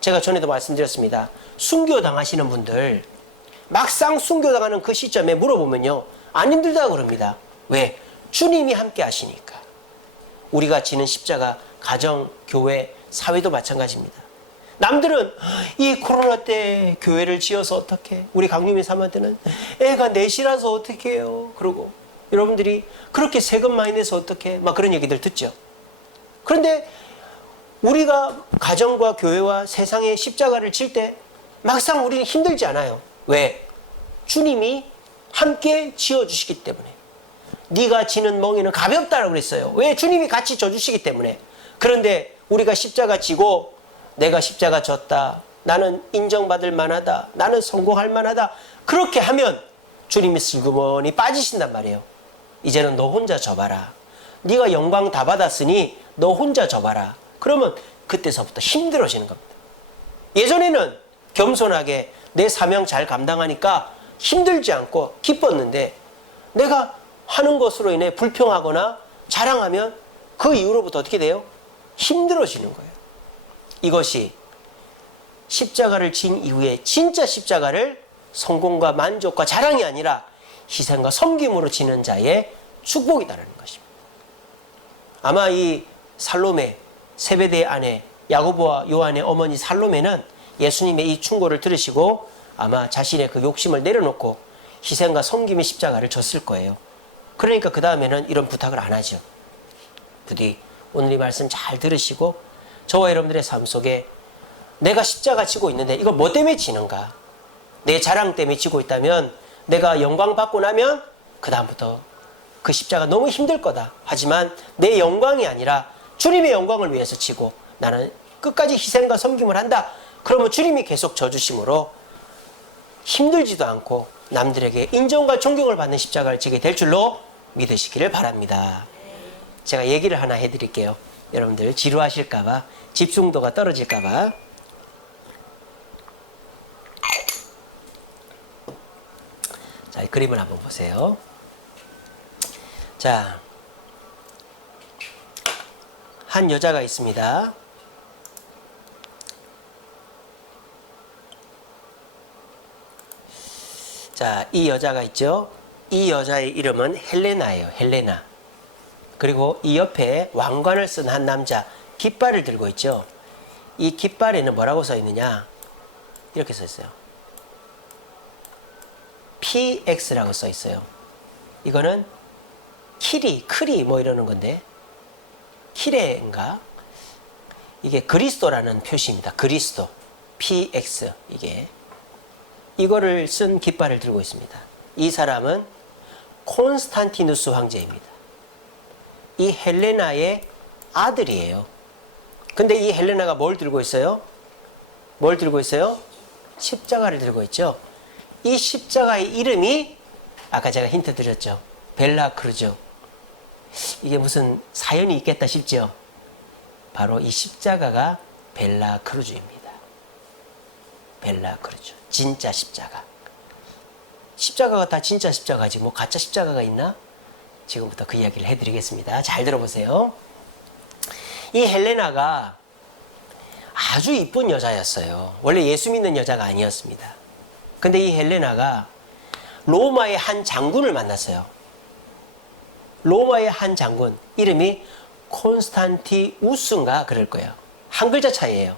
제가 전에도 말씀드렸습니다. 순교당하시는 분들 막상 순교당하는 그 시점에 물어보면요 안 힘들다고 그럽니다. 왜? 주님이 함께 하시니까. 우리가 지는 십자가 가정, 교회, 사회도 마찬가지입니다. 남들은 이 코로나 때 교회를 지어서 어떡해, 우리 강유미 사모한테는 애가 넷이라서 어떡 해요 그러고 여러분들이 그렇게 세금 많이 내서 어떡해 막 그런 얘기들 듣죠. 그런데 우리가 가정과 교회와 세상의 십자가를 질 때 막상 우리는 힘들지 않아요. 왜? 주님이 함께 지어주시기 때문에. 네가 지는 멍에는 가볍다라고 그랬어요. 왜? 주님이 같이 져주시기 때문에. 그런데 우리가 십자가 지고 내가 십자가 졌다, 나는 인정받을 만하다, 나는 성공할 만하다 그렇게 하면 주님이 슬그머니 빠지신단 말이에요. 이제는 너 혼자 져봐라. 네가 영광 다 받았으니 너 혼자 져봐라. 그러면 그때서부터 힘들어지는 겁니다. 예전에는 겸손하게 내 사명 잘 감당하니까 힘들지 않고 기뻤는데 내가 하는 것으로 인해 불평하거나 자랑하면 그 이후로부터 어떻게 돼요? 힘들어지는 거예요. 이것이 십자가를 진 이후에 진짜 십자가를 성공과 만족과 자랑이 아니라 희생과 섬김으로 지는 자의 축복이다라는 것입니다. 아마 이 살로메, 세베대의 아내 야고보와 요한의 어머니 살로메는 예수님의 이 충고를 들으시고 아마 자신의 그 욕심을 내려놓고 희생과 섬김의 십자가를 졌을 거예요. 그러니까 그 다음에는 이런 부탁을 안 하죠. 부디 오늘 이 말씀 잘 들으시고 저와 여러분들의 삶 속에 내가 십자가 지고 있는데 이거 뭐 때문에 지는가? 내 자랑 때문에 지고 있다면 내가 영광 받고 나면 그 다음부터 그 십자가 너무 힘들 거다. 하지만 내 영광이 아니라 주님의 영광을 위해서 지고 나는 끝까지 희생과 섬김을 한다. 그러면 주님이 계속 져주심으로 힘들지도 않고 남들에게 인정과 존경을 받는 십자가를 지게 될 줄로 믿으시기를 바랍니다. 제가 얘기를 하나 해드릴게요. 여러분들 지루하실까봐, 집중도가 떨어질까봐. 자, 이 그림을 한번 보세요. 자, 한 여자가 있습니다. 자, 이 여자가 있죠. 이 여자의 이름은 헬레나예요. 헬레나. 그리고 이 옆에 왕관을 쓴 한 남자, 깃발을 들고 있죠. 이 깃발에는 뭐라고 써 있느냐? 이렇게 써 있어요. PX라고 써 있어요. 이거는 크리 뭐 이러는 건데, 키레인가? 이게 그리스도라는 표시입니다. 그리스도. PX. 이거를 쓴 깃발을 들고 있습니다. 이 사람은 콘스탄티누스 황제입니다. 이 헬레나의 아들이에요. 근데 이 헬레나가 뭘 들고 있어요? 뭘 들고 있어요? 십자가를 들고 있죠. 이 십자가의 이름이 아까 제가 힌트 드렸죠. 벨라 크루즈. 이게 무슨 사연이 있겠다 싶죠. 바로 이 십자가가 벨라 크루즈입니다. 벨라 크루즈. 진짜 십자가. 십자가가 다 진짜 십자가지 뭐 가짜 십자가가 있나? 지금부터 그 이야기를 해드리겠습니다. 잘 들어보세요. 이 헬레나가 아주 이쁜 여자였어요. 원래 예수 믿는 여자가 아니었습니다. 근데 이 헬레나가 로마의 한 장군을 만났어요. 로마의 한 장군, 이름이 콘스탄티우스인가 그럴 거예요. 한 글자 차이예요.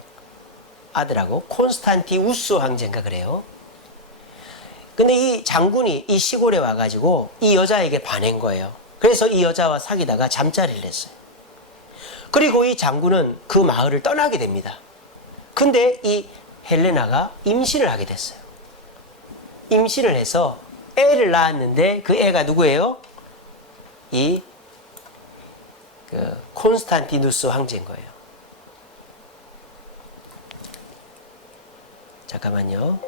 아들하고 콘스탄티우스 황제인가 그래요. 근데 이 장군이 이 시골에 와가지고 이 여자에게 반한 거예요. 그래서 이 여자와 사귀다가 잠자리를 했어요. 그리고 이 장군은 그 마을을 떠나게 됩니다. 근데 이 헬레나가 임신을 하게 됐어요. 임신을 해서 애를 낳았는데 그 애가 누구예요? 이 콘스탄티누스 황제인 거예요. 잠깐만요.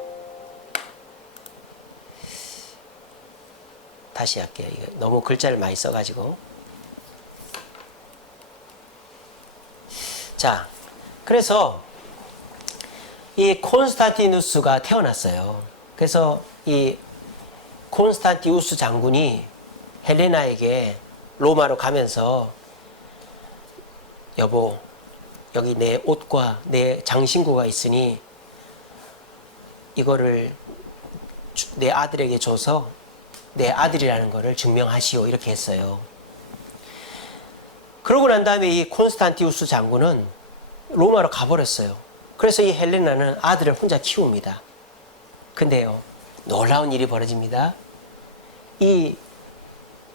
다시 할게요. 이거 너무 글자를 많이 써가지고. 자, 그래서 이 콘스탄티누스가 태어났어요. 그래서 이 콘스탄티우스 장군이 헬레나에게 로마로 가면서 여보, 여기 내 옷과 내 장신구가 있으니 이거를 내 아들에게 줘서 내 아들이라는 것을 증명하시오. 이렇게 했어요. 그러고 난 다음에 이 콘스탄티우스 장군은 로마로 가버렸어요. 그래서 이 헬레나는 아들을 혼자 키웁니다. 근데요, 놀라운 일이 벌어집니다. 이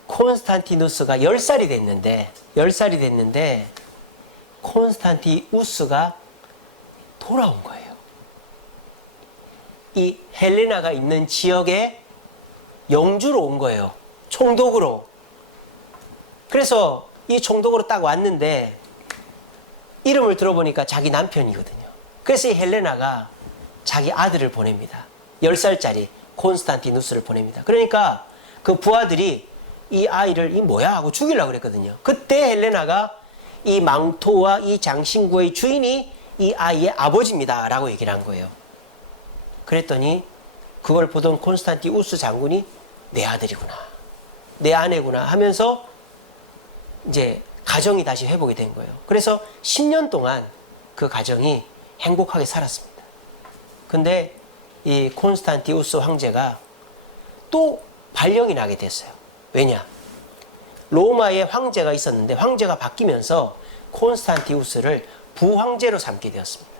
콘스탄티누스가 10살이 됐는데 콘스탄티우스가 돌아온 거예요. 이 헬레나가 있는 지역에 영주로 온 거예요. 총독으로. 그래서 이 총독으로 딱 왔는데 이름을 들어보니까 자기 남편이거든요. 그래서 이 헬레나가 자기 아들을 보냅니다. 10살짜리 콘스탄티누스를 보냅니다. 그러니까 그 부하들이 이 아이를 이 뭐야 하고 죽이려고 그랬거든요. 그때 헬레나가 이 망토와 이 장신구의 주인이 이 아이의 아버지입니다 라고 얘기를 한 거예요. 그랬더니 그걸 보던 콘스탄티우스 장군이 내 아들이구나, 내 아내구나 하면서 이제 가정이 다시 회복이 된 거예요. 그래서 10년 동안 그 가정이 행복하게 살았습니다. 근데 이 콘스탄티우스 황제가 또 발령이 나게 됐어요. 왜냐? 로마에 황제가 있었는데 황제가 바뀌면서 콘스탄티우스를 부황제로 삼게 되었습니다.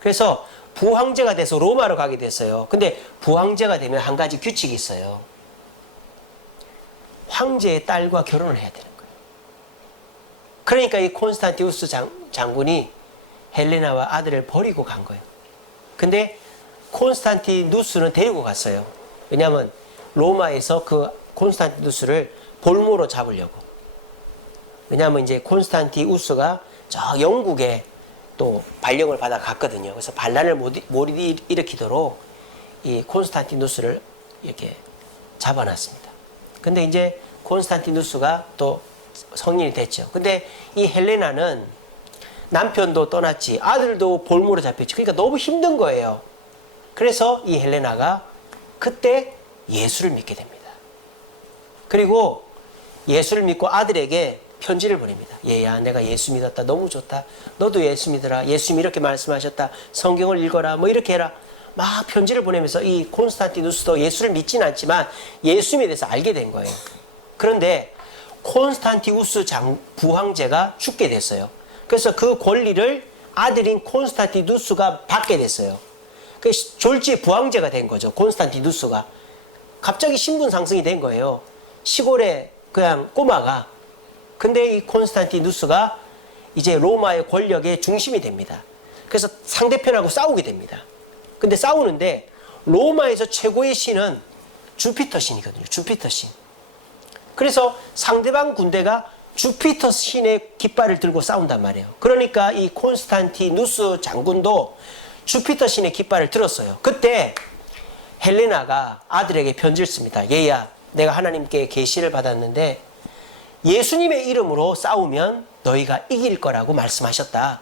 그래서 부황제가 돼서 로마로 가게 됐어요. 근데 부황제가 되면 한 가지 규칙이 있어요. 황제의 딸과 결혼을 해야 되는 거예요. 그러니까 이 콘스탄티우스 장군이 헬레나와 아들을 버리고 간 거예요. 근데 콘스탄티누스는 데리고 갔어요. 왜냐하면 로마에서 그 콘스탄티누스를 볼모로 잡으려고. 왜냐하면 이제 콘스탄티우스가 저 영국에 또 발령을 받아 갔거든요. 그래서 반란을 못 일으키도록 이 콘스탄티누스를 이렇게 잡아놨습니다. 근데 이제 콘스탄티누스가 또 성인이 됐죠. 근데 이 헬레나는 남편도 떠났지, 아들도 볼모로 잡혔지. 그러니까 너무 힘든 거예요. 그래서 이 헬레나가 그때 예수를 믿게 됩니다. 그리고 예수를 믿고 아들에게 편지를 보냅니다. 얘야, 내가 예수 믿었다. 너무 좋다. 너도 예수 믿어라. 예수님이 이렇게 말씀하셨다. 성경을 읽어라. 뭐 이렇게 해라. 막 편지를 보내면서 이 콘스탄티누스도 예수를 믿지는 않지만 예수님에 대해서 알게 된 거예요. 그런데 콘스탄티우스 부황제가 죽게 됐어요. 그래서 그 권리를 아들인 콘스탄티누스가 받게 됐어요. 그 졸지의 부황제가 된 거죠. 콘스탄티누스가. 갑자기 신분 상승이 된 거예요. 시골에 그냥 꼬마가. 근데 이 콘스탄티누스가 이제 로마의 권력의 중심이 됩니다. 그래서 상대편하고 싸우게 됩니다. 근데 싸우는데 로마에서 최고의 신은 주피터 신이거든요. 주피터 신. 그래서 상대방 군대가 주피터 신의 깃발을 들고 싸운단 말이에요. 그러니까 이 콘스탄티누스 장군도 주피터 신의 깃발을 들었어요. 그때 헬레나가 아들에게 편지를 씁니다. 얘야, 내가 하나님께 계시를 받았는데 예수님의 이름으로 싸우면 너희가 이길 거라고 말씀하셨다.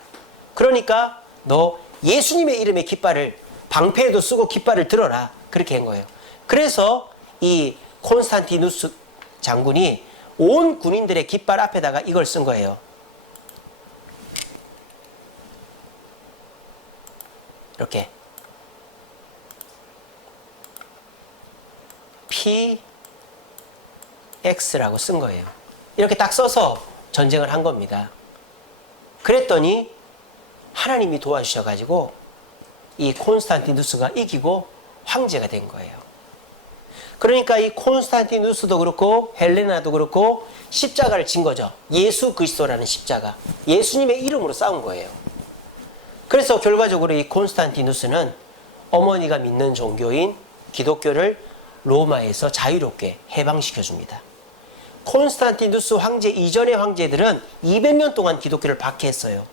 그러니까 너 예수님의 이름의 깃발을, 방패에도 쓰고 깃발을 들어라. 그렇게 한 거예요. 그래서 이 콘스탄티누스 장군이 온 군인들의 깃발 앞에다가 이걸 쓴 거예요. 이렇게 PX라고 쓴 거예요. 이렇게 딱 써서 전쟁을 한 겁니다. 그랬더니 하나님이 도와주셔가지고 이 콘스탄티누스가 이기고 황제가 된 거예요. 그러니까 이 콘스탄티누스도 그렇고 헬레나도 그렇고 십자가를 진 거죠. 예수 그리스도라는 십자가. 예수님의 이름으로 싸운 거예요. 그래서 결과적으로 이 콘스탄티누스는 어머니가 믿는 종교인 기독교를 로마에서 자유롭게 해방시켜 줍니다. 콘스탄티누스 황제 이전의 황제들은 200년 동안 기독교를 박해했어요.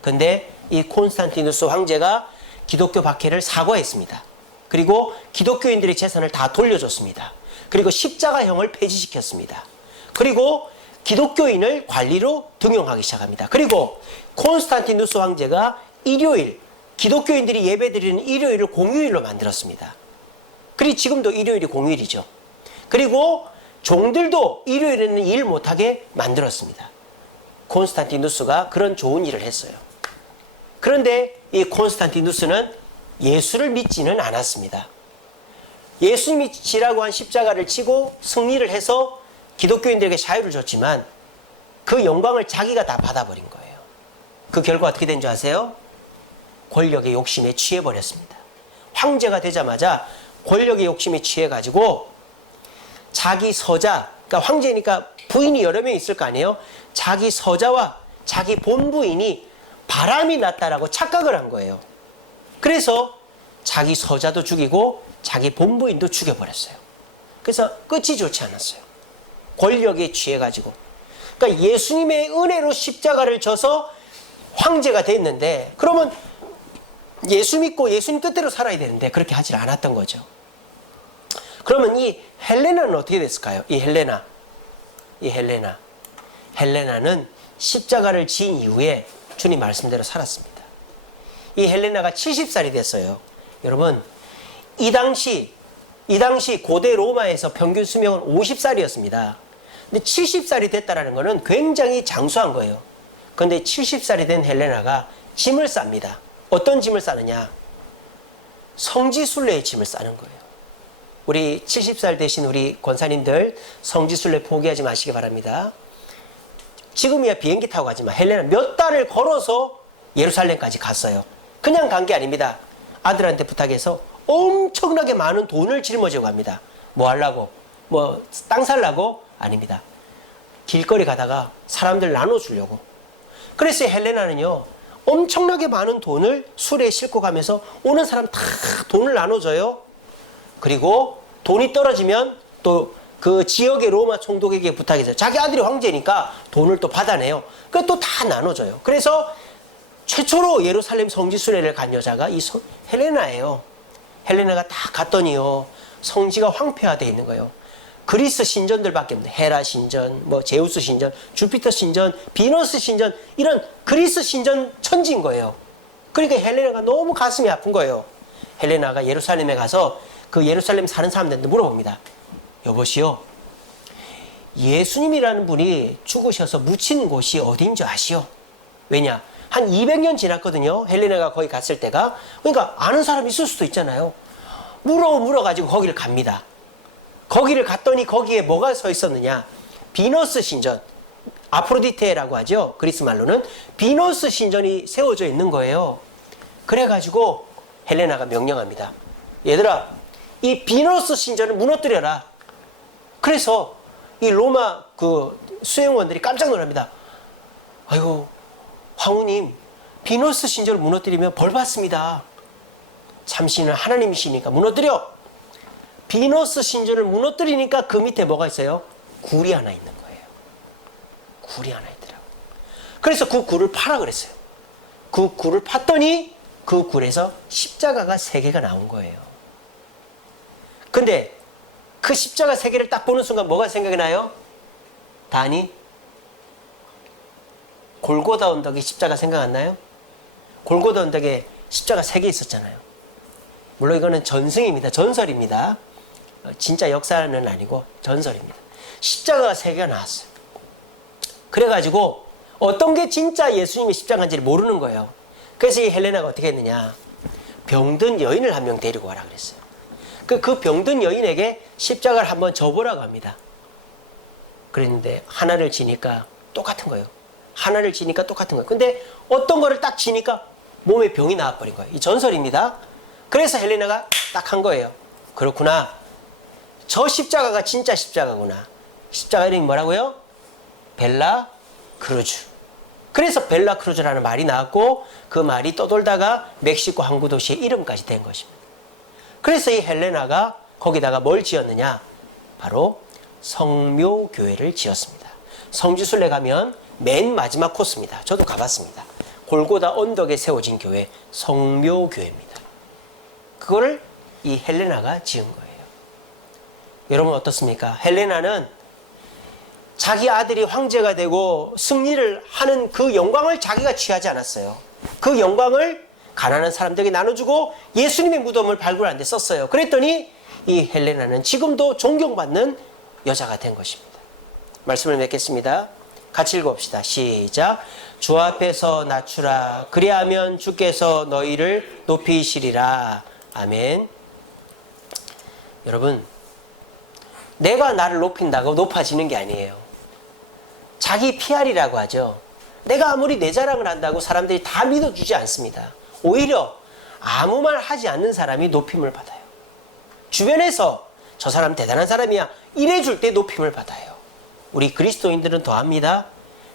근데 이 콘스탄티누스 황제가 기독교 박해를 사과했습니다. 그리고 기독교인들의 재산을 다 돌려줬습니다. 그리고 십자가형을 폐지시켰습니다. 그리고 기독교인을 관리로 등용하기 시작합니다. 그리고 콘스탄티누스 황제가 일요일, 기독교인들이 예배드리는 일요일을 공휴일로 만들었습니다. 그리고 지금도 일요일이 공휴일이죠. 그리고 종들도 일요일에는 일 못하게 만들었습니다. 콘스탄티누스가 그런 좋은 일을 했어요. 그런데 이 콘스탄티누스는 예수를 믿지는 않았습니다. 예수님이 지라고 한 십자가를 치고 승리를 해서 기독교인들에게 자유를 줬지만 그 영광을 자기가 다 받아버린 거예요. 그 결과 어떻게 된 줄 아세요? 권력의 욕심에 취해버렸습니다. 황제가 되자마자 권력의 욕심에 취해가지고 자기 서자, 그러니까 황제니까 부인이 여러 명 있을 거 아니에요? 자기 서자와 자기 본부인이 바람이 났다라고 착각을 한 거예요. 그래서 자기 서자도 죽이고 자기 본부인도 죽여버렸어요. 그래서 끝이 좋지 않았어요. 권력에 취해가지고. 그러니까 예수님의 은혜로 십자가를 져서 황제가 됐는데, 그러면 예수 믿고 예수님 뜻대로 살아야 되는데 그렇게 하질 않았던 거죠. 그러면 이 헬레나는 어떻게 됐을까요? 이 헬레나는 십자가를 지은 이후에 주님 말씀대로 살았습니다. 이 헬레나가 70살이 됐어요. 여러분, 이 당시 고대 로마에서 평균 수명은 50살이었습니다. 근데 70살이 됐다는 것은 굉장히 장수한 거예요. 그런데 70살이 된 헬레나가 짐을 쌉니다. 어떤 짐을 싸느냐? 성지순례의 짐을 싸는 거예요. 우리 70살 되신 우리 권사님들 성지순례 포기하지 마시기 바랍니다. 지금이야 비행기 타고 가지만 헬레나 몇 달을 걸어서 예루살렘까지 갔어요. 그냥 간 게 아닙니다. 아들한테 부탁해서 엄청나게 많은 돈을 짊어지고 갑니다. 뭐 하려고? 뭐 땅 살라고? 아닙니다. 길거리 가다가 사람들 나눠주려고. 그래서 헬레나는요, 엄청나게 많은 돈을 수레에 싣고 가면서 오는 사람 다 돈을 나눠줘요. 그리고 돈이 떨어지면 또 그 지역의 로마 총독에게 부탁해서 자기 아들이 황제니까 돈을 또 받아내요. 그걸 또 다 나눠줘요. 그래서 최초로 예루살렘 성지순례를 간 여자가 이 헬레나예요. 헬레나가 다 갔더니요, 성지가 황폐화되어 있는 거예요. 그리스 신전들밖에 없는데 헤라 신전, 뭐 제우스 신전, 주피터 신전, 비너스 신전, 이런 그리스 신전 천지인 거예요. 그러니까 헬레나가 너무 가슴이 아픈 거예요. 헬레나가 예루살렘에 가서 그 예루살렘 사는 사람들한테 물어봅니다. 여보시오, 예수님이라는 분이 죽으셔서 묻힌 곳이 어딘지 아시오? 왜냐? 한 200년 지났거든요. 헬레나가 거기 갔을 때가. 그러니까 아는 사람이 있을 수도 있잖아요. 물어가지고 거기를 갑니다. 거기를 갔더니 거기에 뭐가 서 있었느냐? 비너스 신전, 아프로디테라고 하죠. 그리스 말로는 비너스 신전이 세워져 있는 거예요. 그래가지고 헬레나가 명령합니다. 얘들아, 이 비너스 신전을 무너뜨려라. 그래서 이 로마 그 수행원들이 깜짝 놀랍니다. 아이고, 황후님, 비너스 신전을 무너뜨리면 벌 받습니다. 참신은 하나님이시니까 무너뜨려. 비너스 신전을 무너뜨리니까 그 밑에 뭐가 있어요? 굴이 하나 있는 거예요. 굴이 하나 있더라고요. 그래서 그 굴을 파라 그랬어요. 그 굴을 팠더니 그 굴에서 십자가가 3개가 나온 거예요. 근데 그 십자가 세 개를 딱 보는 순간 뭐가 생각이 나요? 다니? 골고다 언덕에 십자가 생각 안 나요? 골고다 언덕에 십자가 세 개 있었잖아요. 물론 이거는 전승입니다. 전설입니다. 진짜 역사는 아니고 전설입니다. 십자가가 세 개가 나왔어요. 그래가지고 어떤 게 진짜 예수님의 십자가인지를 모르는 거예요. 그래서 이 헬레나가 어떻게 했느냐, 병든 여인을 한 명 데리고 와라 그랬어요. 그 병든 여인에게 십자가를 한번 져보라고 합니다. 그랬는데 하나를 지니까 똑같은 거예요. 하나를 지니까 똑같은 거예요. 근데 어떤 거를 딱 지니까 몸에 병이 나와버린 거예요. 이 전설입니다. 그래서 헬레나가 딱 한 거예요. 그렇구나, 저 십자가가 진짜 십자가구나. 십자가 이름이 뭐라고요? 벨라 크루즈. 그래서 벨라 크루즈라는 말이 나왔고, 그 말이 떠돌다가 멕시코 항구 도시의 이름까지 된 것입니다. 그래서 이 헬레나가 거기다가 뭘 지었느냐, 바로 성묘교회를 지었습니다. 성지순례 가면 맨 마지막 코스입니다. 저도 가봤습니다. 골고다 언덕에 세워진 교회, 성묘교회입니다. 그거를 이 헬레나가 지은 거예요. 여러분 어떻습니까? 헬레나는 자기 아들이 황제가 되고 승리를 하는 그 영광을 자기가 취하지 않았어요. 그 영광을 가난한 사람들에게 나눠주고 예수님의 무덤을 발굴하는 데 썼어요. 그랬더니 이 헬레나는 지금도 존경받는 여자가 된 것입니다. 말씀을 맺겠습니다. 같이 읽어봅시다. 시작. 주 앞에서 낮추라. 그리하면 주께서 너희를 높이시리라. 아멘. 여러분, 내가 나를 높인다고 높아지는 게 아니에요. 자기 PR이라고 하죠. 내가 아무리 내 자랑을 한다고 사람들이 다 믿어주지 않습니다. 오히려 아무 말 하지 않는 사람이 높임을 받아요. 주변에서 저 사람 대단한 사람이야 이래줄 때 높임을 받아요. 우리 그리스도인들은 더합니다.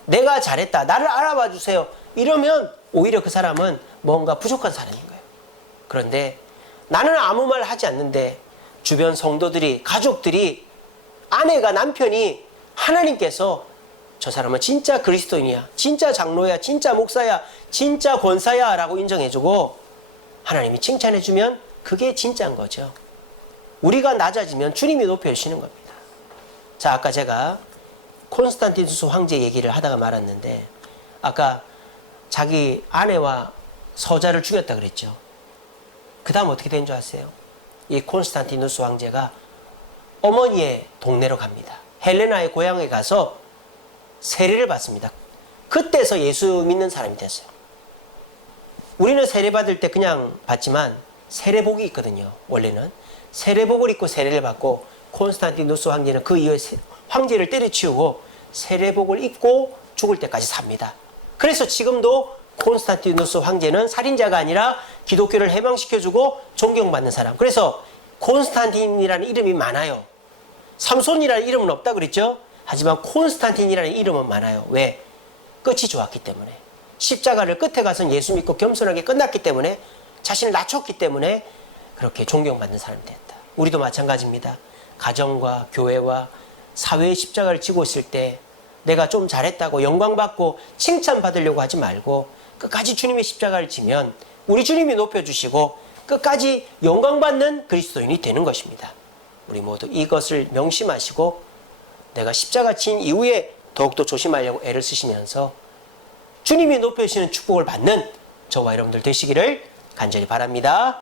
내가 잘했다, 나를 알아봐 주세요, 이러면 오히려 그 사람은 뭔가 부족한 사람인 거예요. 그런데 나는 아무 말 하지 않는데 주변 성도들이, 가족들이, 아내가, 남편이, 하나님께서 저 사람은 진짜 그리스도인이야, 진짜 장로야, 진짜 목사야, 진짜 권사야 라고 인정해주고 하나님이 칭찬해주면 그게 진짜인 거죠. 우리가 낮아지면 주님이 높여주시는 겁니다. 자, 아까 제가 콘스탄티누스 황제 얘기를 하다가 말았는데, 아까 자기 아내와 서자를 죽였다 그랬죠. 그 다음 어떻게 된 줄 아세요? 이 콘스탄티누스 황제가 어머니의 동네로 갑니다. 헬레나의 고향에 가서 세례를 받습니다. 그때서 예수 믿는 사람이 됐어요. 우리는 세례 받을 때 그냥 받지만 세례복이 있거든요. 원래는 세례복을 입고 세례를 받고, 콘스탄티누스 황제는 그 이후에 황제를 때려치우고 세례복을 입고 죽을 때까지 삽니다. 그래서 지금도 콘스탄티누스 황제는 살인자가 아니라 기독교를 해방시켜주고 존경받는 사람. 그래서 콘스탄틴이라는 이름이 많아요. 삼손이라는 이름은 없다 그랬죠? 하지만 콘스탄틴이라는 이름은 많아요. 왜? 끝이 좋았기 때문에. 십자가를 끝에 가서 예수 믿고 겸손하게 끝났기 때문에, 자신을 낮췄기 때문에 그렇게 존경받는 사람이 됐다. 우리도 마찬가지입니다. 가정과 교회와 사회의 십자가를 지고 있을 때 내가 좀 잘했다고 영광받고 칭찬받으려고 하지 말고 끝까지 주님의 십자가를 지면 우리 주님이 높여주시고 끝까지 영광받는 그리스도인이 되는 것입니다. 우리 모두 이것을 명심하시고 내가 십자가 진 이후에 더욱더 조심하려고 애를 쓰시면서 주님이 높여주시는 축복을 받는 저와 여러분들 되시기를 간절히 바랍니다.